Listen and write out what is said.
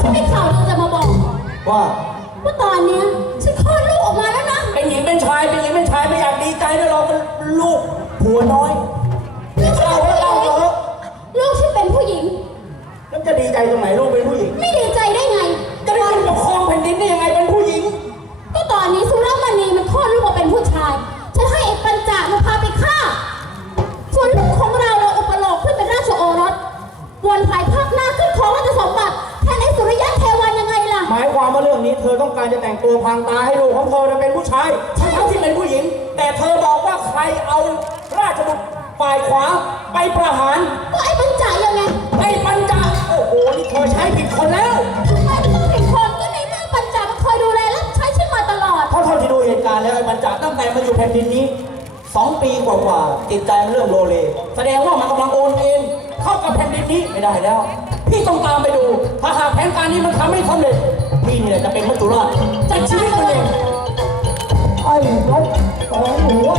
ฉันมีข่าวดีจะมาบอก ว่า ว่าตอนเนี้ยฉันคลอดลูกออกมาแล้วนะ เป็นหญิงเป็นชาย เป็นหญิงเป็นชายไม่อยากดีใจด้วยเราเป็นลูกผัวน้อยเราแล้วเราเหรอลูกฉันเป็นผู้หญิง แล้วจะดีใจตรงไหนลูกเป็นผู้หญิง ไม่ดีใจได้ไงจะได้ปกครองแผ่นดินได้ยังไงเป็นผู้หญิง ก็ตอนนี้สุรมณีมันคลอดลูกมาเป็นผู้ชาย ฉันให้ไอ้ปัญจามันพาไปฆ่าส่วนลูกของเราเราอุปโลกขึ้นเป็นราชโอรสวันภายภา หมายความว่าเรื่องนี้เธอต้องการจะแต่งตัวพรางตาให้ลูกของเธอเป็นผู้ชายทั้งๆที่เป็นผู้หญิง แต่เธอบอกว่าใครเอาราชบุตรฝ่ายขวาไปประหารก็ไอ้ปัญจายังไงไอ้ปัญจาโอ้โหนี่เธอใช้ผิดคนแล้วทำไมต้องเป็นคนก็ในเมื่อปัญจามันคอยดูแลรับใช้ฉันมาตลอดเพราะเท่าที่ดูเหตุการณ์แล้วไอ้ปัญจาตั้งแต่มาอยู่แผ่นดินนี้สองปีกว่าๆจิตใจมันเริ่มโลเล แสดงว่ามันกำลังโอนเอ็นเข้ากับแผ่นดินนี้ไม่ได้แล้ว พี่ต้องตามไปดู ถ้าหากแผนการนี้มันทำไม่สำเร็จ พี่นี่แหละจะเป็นมัจจุราชจะชี้ตมันเองไอ้รถสองหัว